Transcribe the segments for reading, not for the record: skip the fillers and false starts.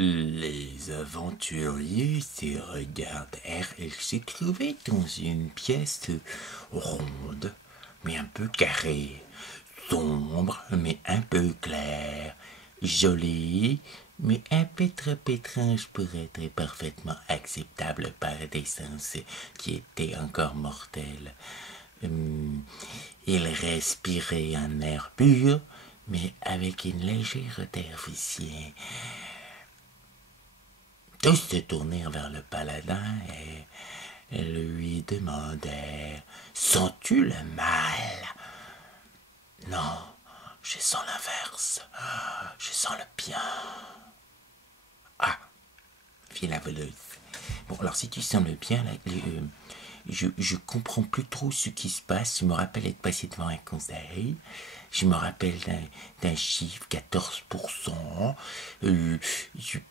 Les aventuriers se regardèrent et se trouvaient dans une pièce ronde, mais un peu carrée, sombre, mais un peu claire, jolie, mais un peu trop étrange pour être parfaitement acceptable par des sens qui étaient encore mortels. Il respirait un air pur, mais avec une légère odeur viciée. Tous se tournèrent vers le paladin et lui demandèrent « Sens-tu le mal ?»« Non, je sens l'inverse. Je sens le bien. »« Ah !» fit la voleuse. « Bon, alors si tu sens le bien, là, je comprends plus trop ce qui se passe. Je me rappelle être passé devant un conseil. Je me rappelle d'un chiffre, 14%.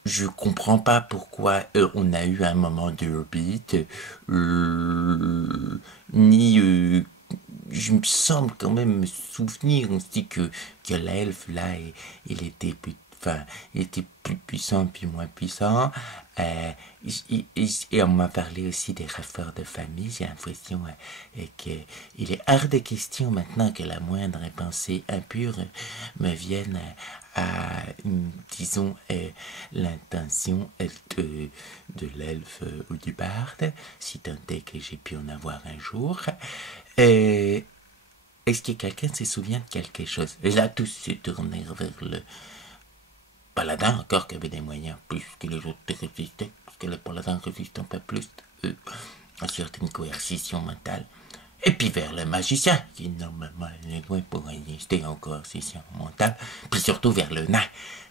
Je comprends pas pourquoi on a eu un moment de Hobbit. Ni... je me semble quand même me souvenir aussi que l'elfe, là, il était plus... Enfin, il était plus puissant puis moins puissant. Et on m'a parlé aussi des rapports de famille. J'ai l'impression qu'il est hors de question maintenant que la moindre pensée impure me vienne à disons, l'intention de l'elfe ou du barde, si tant est que j'ai pu en avoir un jour. Est-ce que quelqu'un se souvient de quelque chose? Et là, tous se tournèrent vers le paladin, encore qui avait des moyens plus que les autres de résister, parce que les paladins résistent un peu plus à certaines coercitions mentales. Et puis vers le magicien, qui normalement est loin pour résister aux coercitions mentales, puis surtout vers le nain,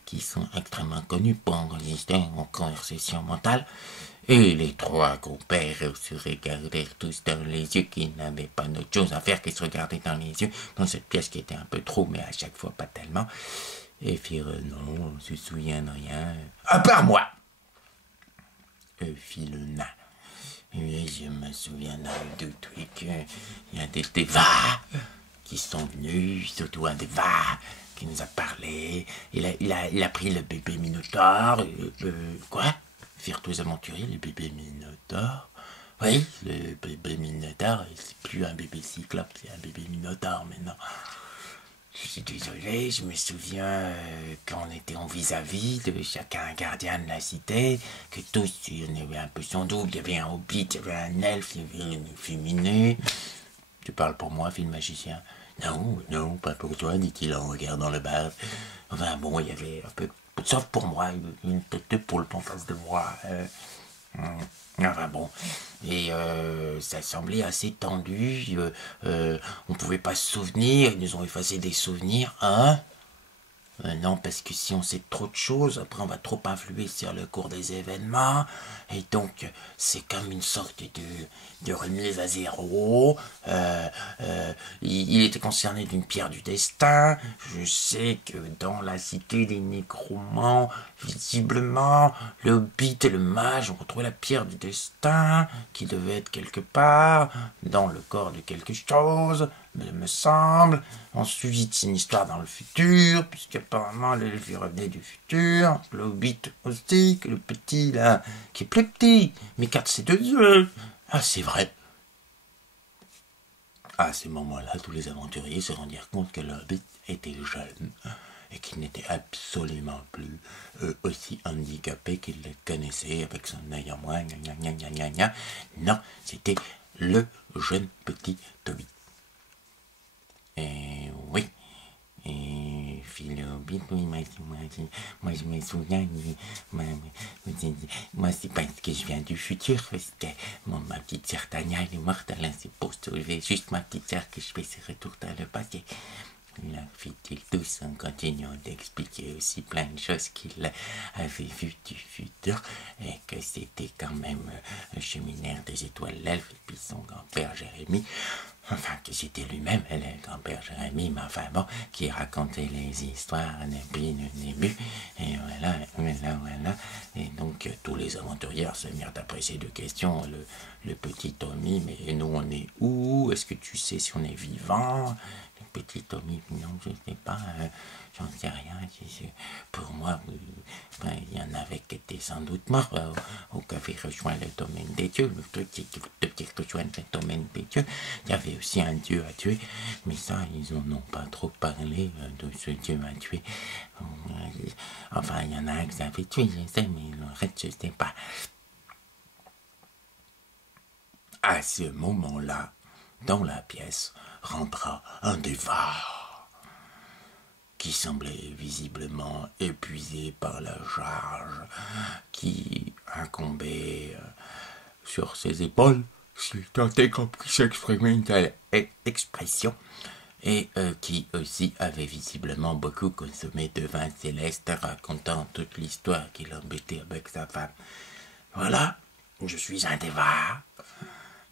qui sont extrêmement connus pour résister aux coercitions mentales. Et les trois compères se regardèrent tous dans les yeux, qui n'avaient pas d'autre chose à faire que se regarder dans les yeux, dans cette pièce qui était un peu trop, mais à chaque fois pas tellement. Et firent non, on se souvient de rien. À part moi, fit le nain. Oui, je me souviens d'un truc. Il y a des Dévas qui sont venus, surtout un Déva qui nous a parlé. Il a pris le bébé Minotaure. Quoi? Firent tous les aventuriers, le bébé Minotaure. Oui, le bébé Minotaure, c'est plus un bébé cyclope, c'est un bébé Minotaure maintenant. Je suis désolé, je me souviens quand on était en vis-à-vis de chacun gardien de la cité, que tous, on avait un peu son double, il y avait un hobbit, il y avait un elfe, il y avait une féminée. Tu parles pour moi, fille magicien? Non, non, pas pour toi, dit-il en regardant le barde. Enfin bon, il y avait un peu, sauf pour moi, une tête de poulpe en face de moi. Enfin bon, et ça semblait assez tendu, on pouvait pas se souvenir, ils nous ont effacé des souvenirs, hein? Non, parce que si on sait trop de choses, après on va trop influer sur le cours des événements, et donc c'est comme une sorte de remise à zéro. Il était concerné d'une pierre du destin. Je sais que dans la cité des nécromants, visiblement, le hobbit et le mage ont retrouvé la pierre du destin, qui devait être quelque part, dans le corps de quelque chose, me semble. Ensuite, c'est une histoire dans le futur, puisqu'apparemment l'elfe revenait du futur, le hobbit aussi, que le petit là, qui est plus petit, mais garde ses deux yeux. Ah, c'est vrai. À ce moment-là, tous les aventuriers se rendirent compte que le hobbit était jeune et qu'il n'était absolument plus aussi handicapé qu'ils le connaissaient avec son œil en moins. Non, c'était le jeune petit Hobbit. Oui. Et fit le Hobbit, oui, moi je me souviens, moi c'est parce que je viens du futur, parce que ma petite sœur Tania elle est morte, elle c'est pour sauver juste ma petite sœur que je fais ce retour dans le passé. Là, fit-il tous en continuant d'expliquer aussi plein de choses qu'il avait vues du futur, et que c'était quand même un cheminaire des étoiles l'elfe, et puis son grand-père Jérémie, enfin que c'était lui-même, le grand-père Jérémie, mais enfin bon, qui racontait les histoires depuis le début, et voilà, et donc tous les aventuriers se mirent après ces deux questions, le petit Tommy, mais nous on est où? Est-ce que tu sais si on est vivant? petit Tommy, non, je sais pas, j'en sais rien. Pour moi, il y en avait qui étaient sans doute morts au café rejoint le domaine des dieux. Le truc, c'est que vous deviez rejoindre le domaine des dieux. Il y avait aussi un dieu à tuer, mais ça, ils en ont pas trop parlé de ce dieu à tuer. Enfin, il y en a un qui avait tué, je sais, mais le reste, je sais pas. À ce moment-là, dans la pièce, rentra un des Vars, qui semblait visiblement épuisé par la charge qui incombait sur ses épaules, si tant est qu'on puisse exprimer une telle expression, et qui aussi avait visiblement beaucoup consommé de vin céleste, racontant toute l'histoire qu'il embêtait avec sa femme. Voilà, je suis un des Vars.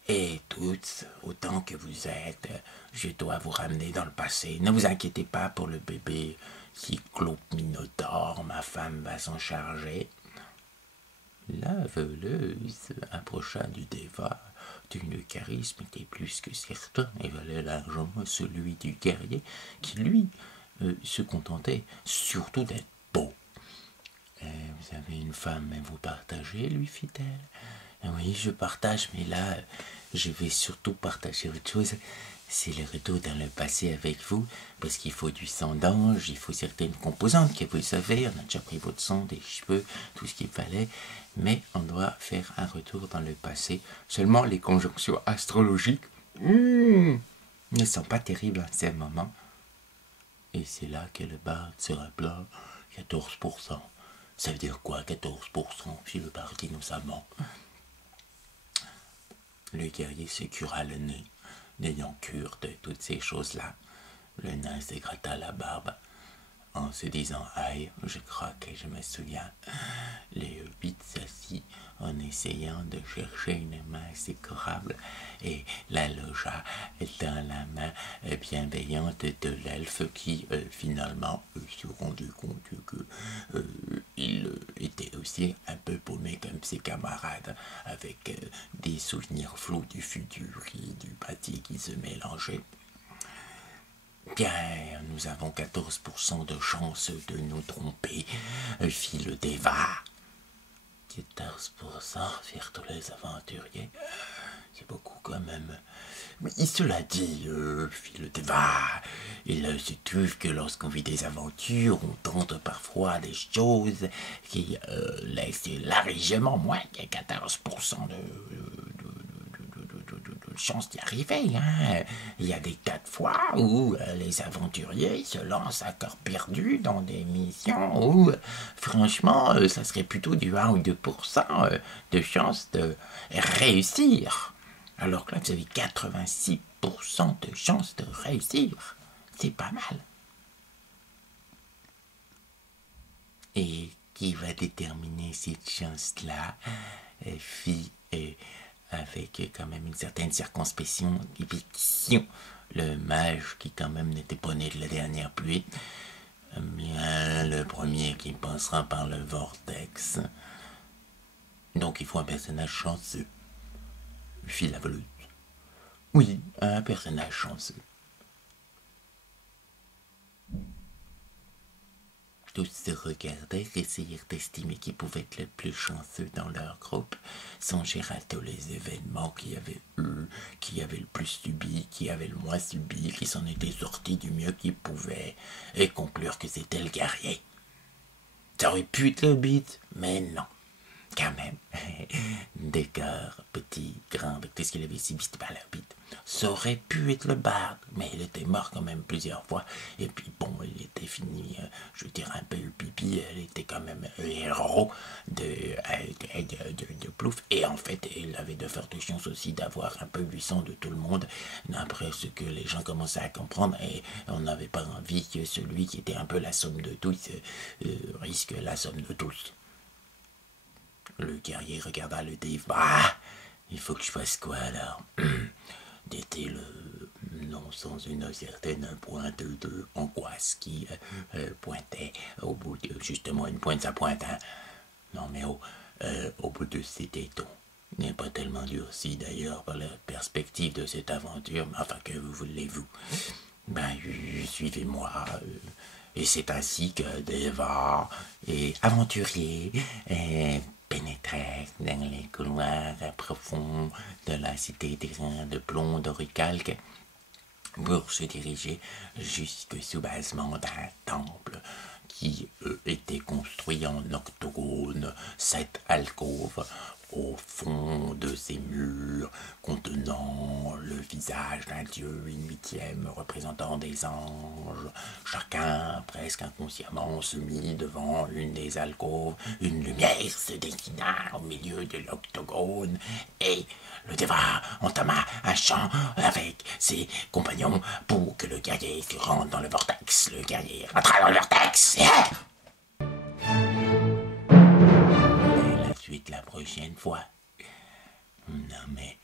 Et toutes, autant que vous êtes, je dois vous ramener dans le passé. Ne vous inquiétez pas pour le bébé Cyclope Minotaure, ma femme va s'en charger. La voleuse approcha du déva d'une charisme qui était plus que certain et valait largement celui du guerrier qui, lui, se contentait surtout d'être beau. Vous avez une femme, mais vous partagez, lui fit-elle. Oui, je partage, mais là, je vais surtout partager autre chose. C'est le retour dans le passé avec vous, parce qu'il faut du sang d'ange, il faut certaines composantes que vous savez, on a déjà pris votre sang, des cheveux, tout ce qu'il fallait, mais on doit faire un retour dans le passé. Seulement, les conjonctions astrologiques ne sont pas terribles en ce moment. Et c'est là que le barde se rappela 14%. Ça veut dire quoi, 14%, si le barde innocemment? Le guerrier se cura le nez, n'ayant cure de toutes ces choses-là. Le nain se gratta la barbe, en se disant « Aïe, je crois que je me souviens ». Les hobbits s'assit en essayant de chercher une main sécorable et la logea dans la main bienveillante de l'elfe qui, finalement, se rendit compte qu'il était aussi un peu paumé comme ses camarades, avec des souvenirs flous du futur et du passé qui se mélangeaient. Bien, nous avons 14% de chance de nous tromper, fit le déva. 14%, firent tous les aventuriers. C'est beaucoup quand même. Mais cela dit, fit le déva, il se trouve que lorsqu'on vit des aventures, on tente parfois des choses qui laissent largement moins que 14% de chance d'y arriver. Hein. Il y a des tas de fois où les aventuriers se lancent à corps perdu dans des missions où, franchement, ça serait plutôt du 1 ou 2% de chance de réussir. Alors que là, vous avez 86% de chance de réussir. C'est pas mal. Et qui va déterminer cette chance-là, fit avec quand même une certaine circonspection, le mage qui quand même n'était pas né de la dernière pluie, bien le premier qui passera par le vortex. Donc il faut un personnage chanceux, fit la voleuse. Oui, un personnage chanceux. Tous se regardèrent, essayèrent d'estimer qui pouvait être le plus chanceux dans leur groupe, songèrent à tous les événements qu'il y avait eu, qui avaient le plus subi, qui avaient le moins subi, qui s'en étaient sortis du mieux qu'ils pouvaient, et conclurent que c'était le guerrier. Ça aurait pu être le hobbit, mais non. Quand même, des cœurs petits, grands, avec tout ce qu'il avait subi, c'était pas l'hobbit. Ça aurait pu être le barde, mais il était mort quand même plusieurs fois. Et puis bon, il était fini, je dirais un peu le pipi, il était quand même héros de Plouf. Et en fait, il avait de fortes chances aussi d'avoir un peu le sang de tout le monde, après ce que les gens commençaient à comprendre. Et on n'avait pas envie que celui qui était un peu la somme de tous risque la somme de tous. Le guerrier regarda le dév. Bah, il faut que je fasse quoi alors? Dit-il, non sans une certaine pointe de angoisse qui pointait au bout de, justement, une pointe, ça pointe, hein. Non mais au bout de ses tétons. N'est pas tellement durci d'ailleurs par la perspective de cette aventure, mais enfin que voulez-vous? Ben, suivez-moi. Et c'est ainsi que Deva et aventurier pénétrèrent dans les couloirs profonds de la cité des reins de plomb d'Oricalque pour se diriger jusqu'au soubassement d'un temple qui était construit en octogone, 7 alcôves au fond de ces murs contenant le visage d'un dieu, une huitième représentant des anges. Chacun, presque inconsciemment, se mit devant une des alcôves. Une lumière se dessina au milieu de l'octogone et le déva entama un chant avec ses compagnons pour que le guerrier se rende dans le vortex. Le guerrier rentra dans le vortex et la suite la prochaine fois. Non mais